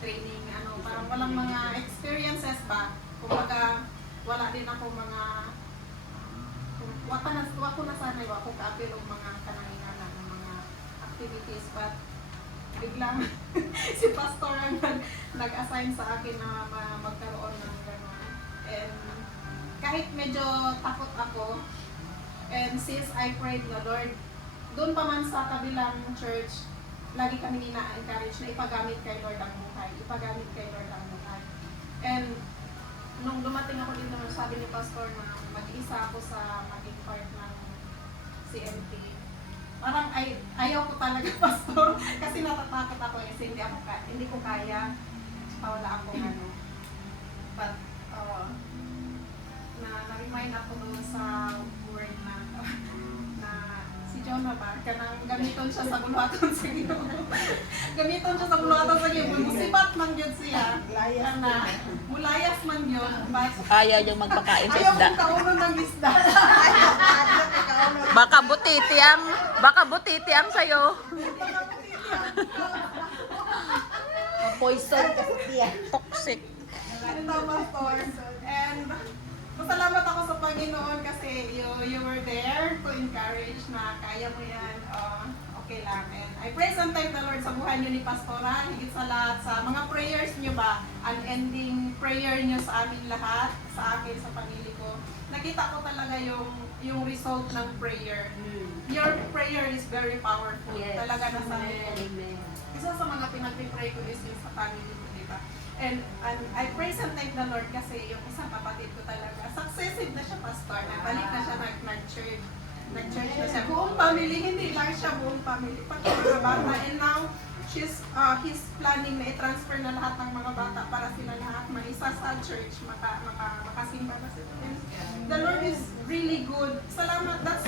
training, parang walang mga experiences ba. Kumbaga, wala din ako mga wako na sanay, wako kaapil ng mga kanangingana ng mga activities, but biglang si Pastor ang nag-assign sa akin na magkaroon ng gano'n. And kahit medyo takot ako, and since I prayed the Lord, doon pa man sa kabilang church, lagi kami nina-encourage na ipagamit kay Lord ang buhay. Ipagamit kay Lord ang buhay. And nung dumating ako dito, sabi ni Pastor na mag-isa ako sa maging part ng CMT. Parang ayaw ko talaga, Pastor, kasi natatakot ako kasi hindi ko kaya, wala akong But, na-remind ako doon sa word na si Jonah ba, kanang gamiton siya sa buluhaton sa Ginoo. Gamiton siya sa buluhaton sa Ginoo. Musibat man yun siya. Na mulayas man yun. But Ayaw yung magpakain sa ayaw isda. kong kaunon ng isda. Baka butiti ang sayo. Poison kasi siya. Toxic. Ito, Pastor. And masalamat ako sa Panginoon kasi you were there to encourage na kaya mo yan. okay lang. And I praise and thank the Lord sa buhay niyo ni Pastora, higit sa lahat sa mga prayers niyo ba, unending prayer niyo sa amin lahat, sa akin, sa pamilya ko. Nakita ko talaga yung result ng prayer. Your prayer is very powerful. Yes. Talaga nasa Amen. isa sa mga pinag-pray ko is yung sa family ko, di ba? And I praise and thank the Lord kasi yung isang kapatid ko talaga, successive na siya, pastor. Nagbalik na siya nag-church. Nag-church na siya. Buong family, hindi lang siya buong family. Pati mga bata. And now, he's planning na i-transfer na lahat ng mga bata para sila lahat maisa sa church, makasimba na sila. And the Lord is really good. Salamat. That's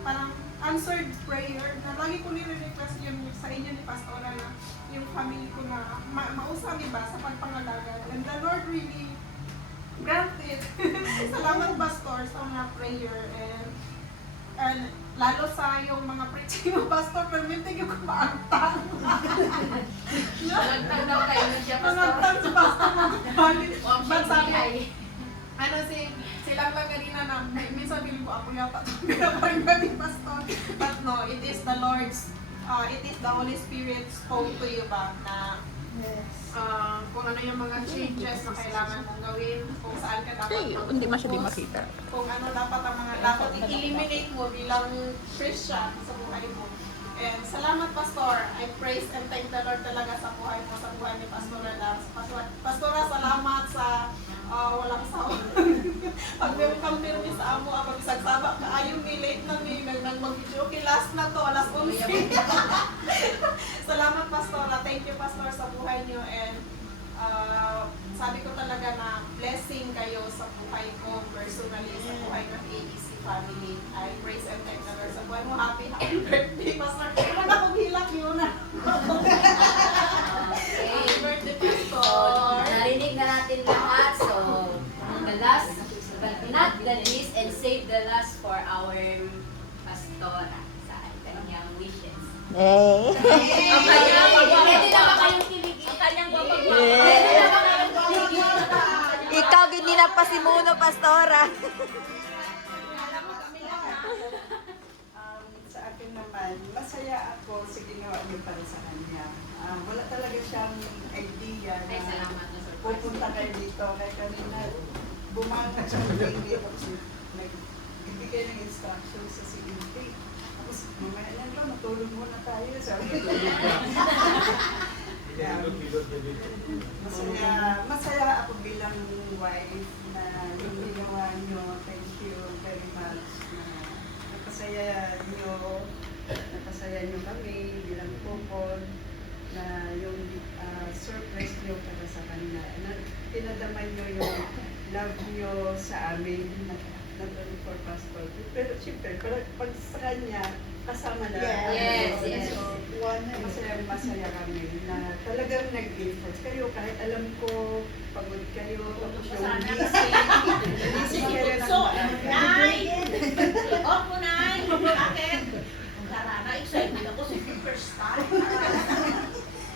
parang answered prayer na lagi ko nire-request yun sa inyo ni Pastora na yung family ko na mausami ba sa pagpangalaga. And the Lord really granted. Salamat, Pastor, sa mga prayer. And lalo sa yung mga preaching mo, Pastor, permitting yung kumaantang. Nagtag daw kayo ng siya, Kumaantang si Pastor. Ba't sabi, Huwag silang lang kanina na, minsan feeling ko ako yata, pinaparin kami, Pastor. But no, it is the Lord's, it is the Holy Spirit spoke to you ba, na kung ano yung mga changes na kailangan mong gawin, kung saan ka dapat Hindi masyadong mag-focus, makita. kung ano dapat ang mga dapat i-eliminate mo bilang Christian sa buhay mo. And salamat, Pastor. I praise and thank the Lord talaga sa buhay mo, sa buhay ni Pastor Adams. Pastora, salamat sa walang sawa. Pag may kampirmi sa amo, pag isagsaba ka, ayong late na ni, mag-video. Okay, last na to, alas 11. Salamat, Pastora. Thank you, Pastor, sa buhay niyo. And sabi ko talaga na blessing kayo sa buhay ko, personally, sa buhay ng AEC family. I praise and thank the Lord sa buhay mo. Happy birthday, Pastor. Wala akong hilak yun. Happy birthday, Pastor. Narinig na natin lahat. So, the last, but not the least, and save the last for our Pastora sa kanyang wishes. Eh. Ang kanyang pwede na ba kayong kiligin? Ang kanyang pwede na ba kayong kiligin? Ikaw, hindi na pa si Muno, Pastora. Sa akin naman, masaya ako sa ginawa niyo para sa kanya. Wala talaga siyang idea Ay, na salamat na surprise. pupunta kayo dito. Kaya kanina, bumangon siya ng hindi. Tapos nagbibigay ng instruction sa CNT. Tapos mamaya na ba, matulog muna tayo. Sabi ko. Masaya ako bilang wife na yung ginawa niyo. Thank you very much. Nakasaya niyo kami bilang couple na yung surprise niyo para sa kanila. Tinadamay niyo yung love niyo sa amin not only for Pastor. Pero siyempre, pag sa kanya, kasama na. Yes, yes. So, masaya kami na talagang nag-effort kayo kahit alam ko pagod kayo tapos yung busy kayo ng Opo, Nay! Bakit? Darana, excited ako sa first time.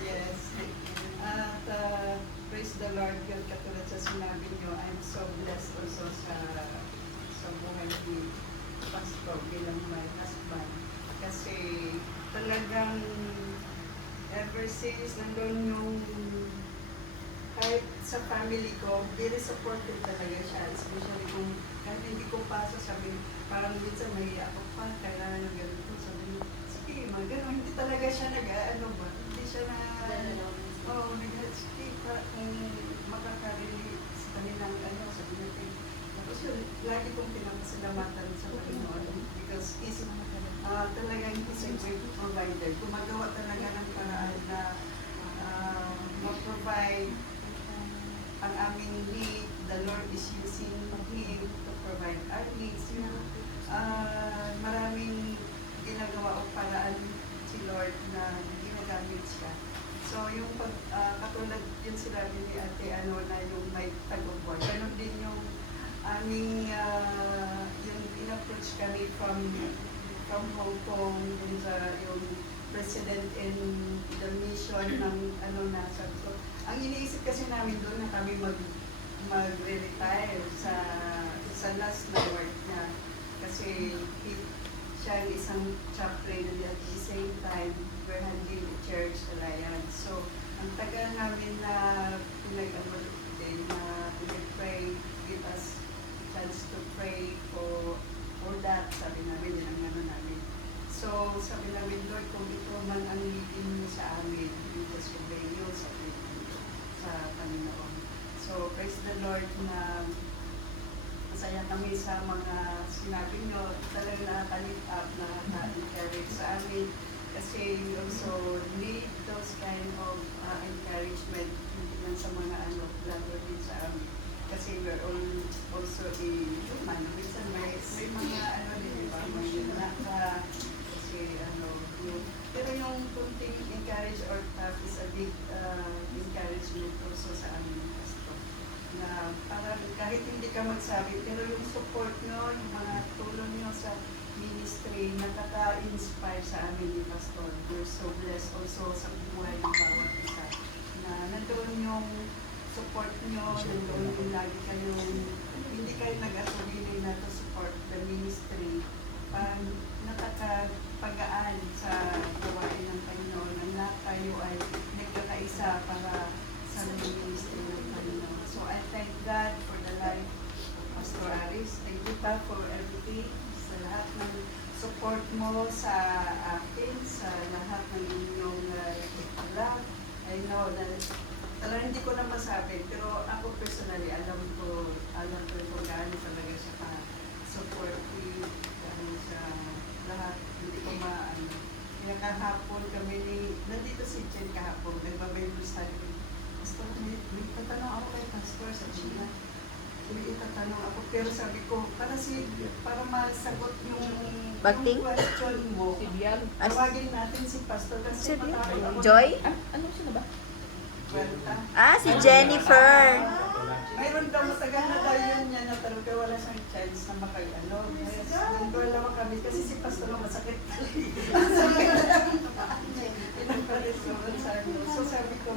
Yes. At praise the Lord, yun katulad sa sinabi niyo, I'm so blessed also sa buhay ni Pastor bilang my husband. Kasi talagang ever since nandun yung kahit sa family ko, very supportive talaga siya. Especially kung kahit hindi ko pasok, sabi, parang minsan may ako pa, kailangan ng ganito. Sabi, sige, mga gano'n. Hindi talaga siya hindi siya sige, kung makaka-relate sa kanilang sabi natin. Tapos yun, lagi kong pinapasalamatan sa Panginoon because he's talagang he's a great provider. Gumagawa talaga ng paraan na mag-provide ang aming need. The Lord is using him to provide our needs. Maraming ginagawa o paraan si Lord na ginagamit siya. So yung katulad yun sinabi ni Ate na yung may tag-of-war. Ganon din yung aming yung in-approach kami from Hong Kong dun sa yung president in the mission ng nasa. So, ang iniisip kasi namin doon na kami mag-retire sa last na work niya. Kasi siya ang isang chaplain and at the same time, we're handling the church alliance. So, ang tagal namin na pinag-ano din na pinag-pray, give us chance to pray for that, sabi namin, yun ang ano namin. So, sabi namin, Lord, kung ito man ang leading mo sa amin, we just obey you, sabi namin sa Panginoon. So, praise the Lord na masaya kami sa mga sinabi nyo. Talagang nakaka-lift up, nakaka-encourage sa amin. Kasi we also need those kind of encouragement, hindi lang sa mga ano, lalo din sa amin. Kasi we're all also a human. Minsan may mga ano din, diba? May naka, kasi ano, pero yung kunting encourage or tap is a big encouragement also sa amin, Pastor. Na parang kahit hindi ka magsabi, pero yung support nyo, yung mga tulong nyo sa ministry, nakaka-inspire sa amin ni Pastor. We're so blessed also sa buhay ng bawat isa. Na nandoon yung support nyo, nandoon yung lagi kayong, hindi kayo nag-atulili na to support the ministry. Nakakapagaan sa gawain ng Panginoon na lahat tayo ay nagkakaisa para sa ministry ng Panginoon. So I thank God for the life of Pastor Aris. Thank you pa for everything, sa lahat ng support mo sa akin, sa lahat ng inyong love. I know that talagang hindi ko na masabi, pero ako personally, alam ko kung gaano talaga siya ka-supportive, gaano siya lahat, hindi ko maano. Kaya kahapon kami nandito si Jen kahapon, nagbabible study. Pastor, may tatanong ako kay Pastor sa China. May itatanong ako, pero sabi ko, para masagot yung question mo, tawagin natin si Pastor kasi matakot ako. Joy? Ano siya na ba? Si Jennifer. Mayroon daw matagal na daw yun niya na pero wala siyang chance na makag-ano. Nandun lang kami kasi si Pastor na masakit pinagpa-resolve sa amin. So sabi ko,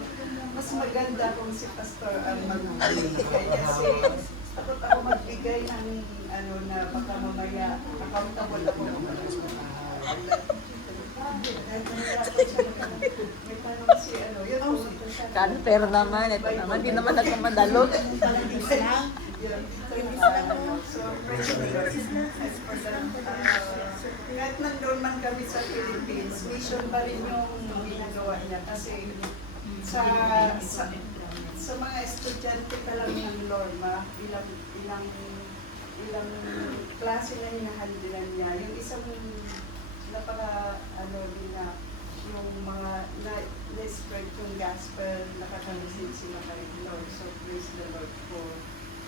mas maganda kung si Pastor ang magbigay kasi takot ako magbigay ng ano na baka mamaya accountable ako. May tanong si ano, yun ang Canter naman. Ito naman. Di naman nagkamadalo. So, kahit nandun man kami sa Philippines, mission pa rin yung ginagawa niya kasi sa mga estudyante pa lang ng Lorma, ilang klase na hinahandilan niya. Yung isang napaka din na yung mga na-spread yung gospel, nakakalisin sila kay Lord. So praise the Lord for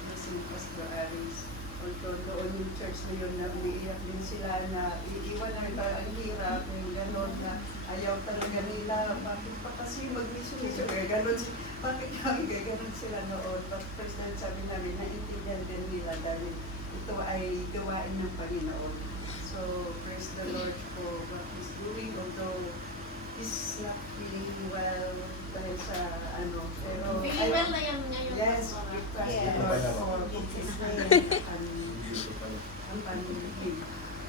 blessing Pastor Aris. Although doon yung church na yun na umiiyak din sila na iiwan na iba ang hirap, yung gano'n na ayaw talaga nila. Bakit pa kasi mag-mission? Gano'n, bakit kami gano'n sila noon? But first time sabi namin, naintindihan din nila dahil ito ay gawain ng Panginoon. So praise the Lord for what He's doing, although He's not feeling well dahil sa ano. Pero Feeling well na yan ngayon. yes, we trust the Lord for His name and pandemic.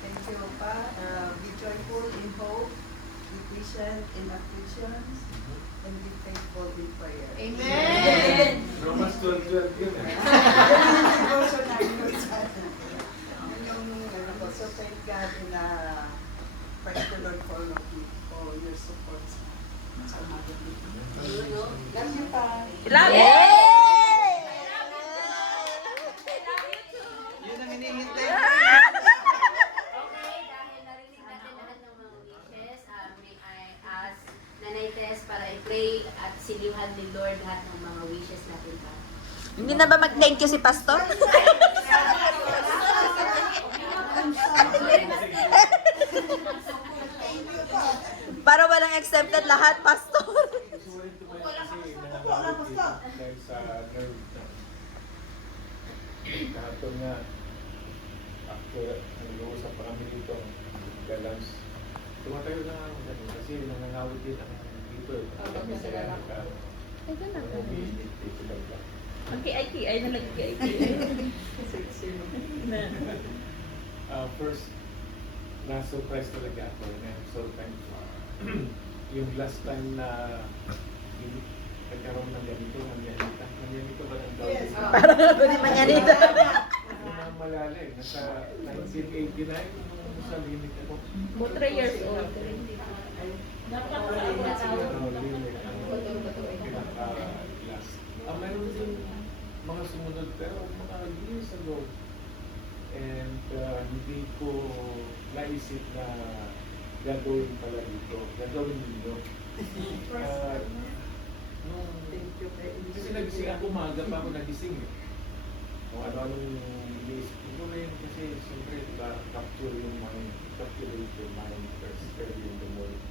Thank you, Pa. Be joyful in hope, be patient in afflictions, and be faithful in prayer. Amen. Romans 12:12 yun eh. So thank God and praise the Lord for your support sa mga Love you, Pa. Love you! Yun ang hinihintay. Okay, dahil narinig natin lahat ng mga wishes, may I ask Nanay Tess para i-pray at silihan ni Lord lahat ng mga wishes natin pa. Hindi na ba mag-thank you si Pastor? Para walang accepted lahat, Pastor. Sulit ko ba kasi nangangalit dito dahil sa nerve na. Kahapon nga, after nag-uusap pa kami dito, balance, tumatayo na ako ganun kasi nangangawit din ako dito. Kami sila dito lang ba. Ang KITI na lang KITI. First, na-surprise talaga ako. And I'm so thankful. Yung last time na nagkaroon ng ganito, manyanita. Manyanita ba ang tawag? Yes. Parang ako ni Manyanita. Yung mga malalim. Nasa 1989, nung sa limit ako. Mo 3 years old. Pinaka-last. Mayroon din mga sumunod pero mga years ago. And hindi ko naisip na gagawin pala dito. Gagawin ninyo. Kasi nagising ako, maaga pa ako nagising eh. Kung ano-anong iniisip ko rin kasi siyempre diba, capture your mind first early in the morning.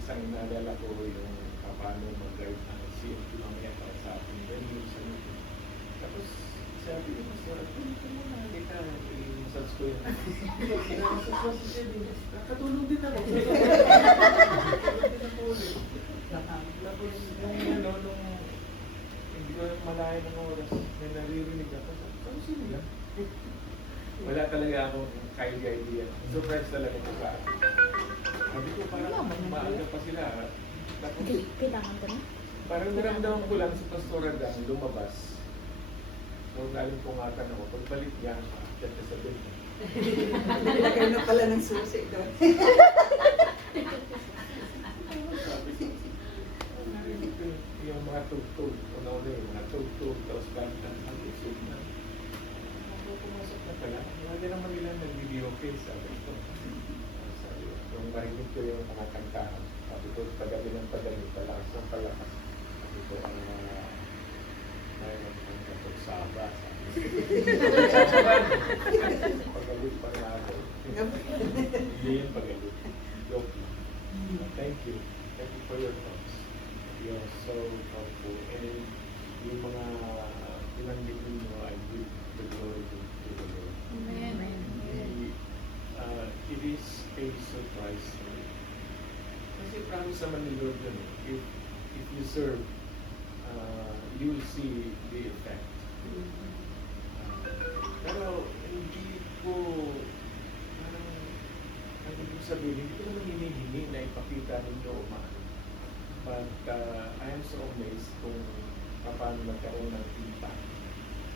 Isang naalala ko yung paano mag-guide ng CMQ mamaya para sa ating venue sa meeting. Tapos sabi ko, Pastor, ito muna, hindi ka i-massage ko yun. Massage ko si Shelly. Katulong din ako. Tapos nung hindi ko malaya ng oras, may naririnig ako. Sabi, sino yan? Wala talaga akong idea. Surprise talaga ko sa akin. Sabi ko parang maaga pa sila. Tapos Kailangan ko na. parang naramdaman ko lang si Pastor Adang lumabas. So galing pungatan ako. Pagbalik niya, ganda sa bed. Nilagay na pala ng susi doon. Sabi ko, narinig ko yung mga tugtog. Una-una yung mga tugtog. Tapos bantang ang isog na. Pumasok na pala. Hindi naman nila nag-video case. Sabi ko. Nung marinig ko yung mga kantahan. Sabi ko, pagabi ng pagabi, palakas ng palakas. Sabi ko, mayroon kang kapag saba. Pagalit pa nga ako. Hindi yung pagalit. Joke lang. Thank you. Thank you for your thoughts. You are so helpful. And yung mga pinanggit ninyo, I give the glory to the Lord. Amen. It is a surprise to me. Kasi promise naman ni Lord yun. If you serve, you will see the effect. Pero hindi ko, ang ibig sabihin, hindi ko naman hinihingi na ipakita ninyo umaano. But I am so amazed kung paano magkaroon ng impact.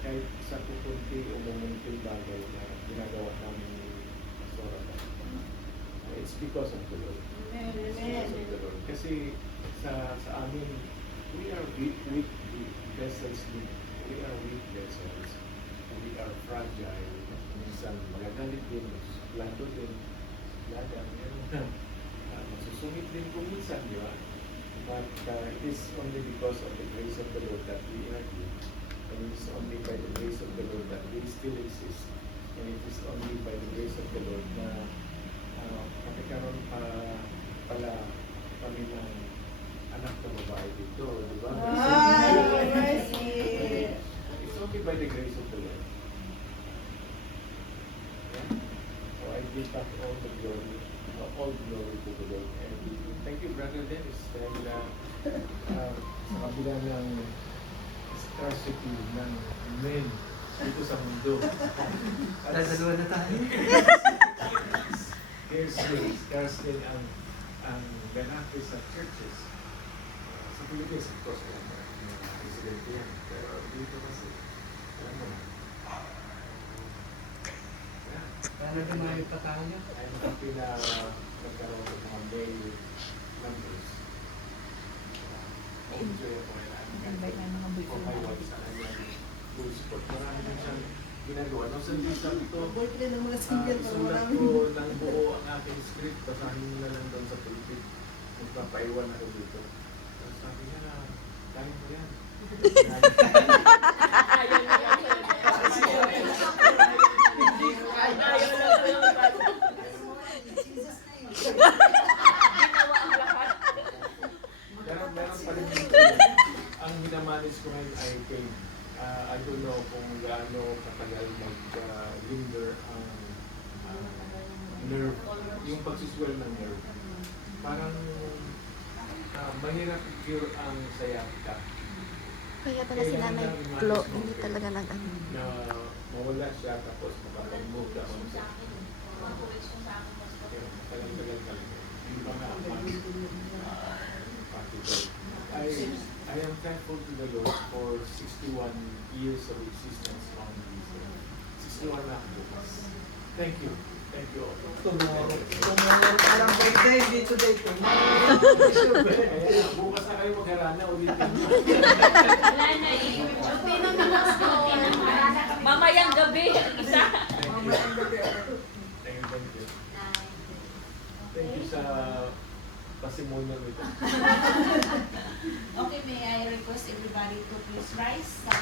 Kahit sa kukunti o mumunting bagay na ginagawa namin ni Pastor Adang. It's because of the Lord. It's because of the Lord. Kasi sa amin, we are weak vessels din. We are weak vessels. We are fragile. Minsan magagalit din, magsusuplado din, ladang, magsusungit din kung minsan, di ba? But it is only because of the grace of the Lord that we are here. And it is only by the grace of the Lord that we still exist. And it is only by the grace of the Lord na magkakaroon pala kami ng anak na babae dito, di ba? It's only by the grace of the Lord. Yeah? So I give back all the glory to the Lord. And thank you, Brother Dennis, dahil sa kabila ng scarcity ng men dito sa mundo. Dalawa na tayo. Scarcity ang ganap sa churches. Sa Pilipinas, of course, presidente yan. Pero dito kasi, alam mo na. Paano dumayo pa tayo? I'm happy na nagkaroon ng mga male numbers. Enjoy ako na kung may wag sa kanya. Full support. Marami din siyang ginagawa. No, sa lisa ito, Boyfriend ng mga single pa isulat marami. ko ng buo ang aking script. Basahin mo na lang doon sa pulpit. Magpapaiwan ako dito. Tapos sabi niya, kaya mo yan. Meron pa rin dito. Ang minamanis ko ngayon ay pain. I don't know kung gaano katagal mag-linger ang nerve, yung pagsuswell ng nerve. Parang mahirap i-cure ang sciatica. Kaya pala si Nanay Glo, hindi talaga nag-ano. Na mawala siya tapos makapag-move down siya. Kaya tagal-tagal talaga. Hindi ba nga I am thankful to the Lord for 61 years of existence on this earth. 61 na ako bukas. Thank you. Thank you all. Tomorrow. Tomorrow. Parang birthday, hindi today. Tomorrow. Siyempre, kaya bukas na kayo magharana ulitin. Mamayang gabi, isa. Thank you. Thank you sa pasimulan nito. Okay, may I request everybody to please rise sa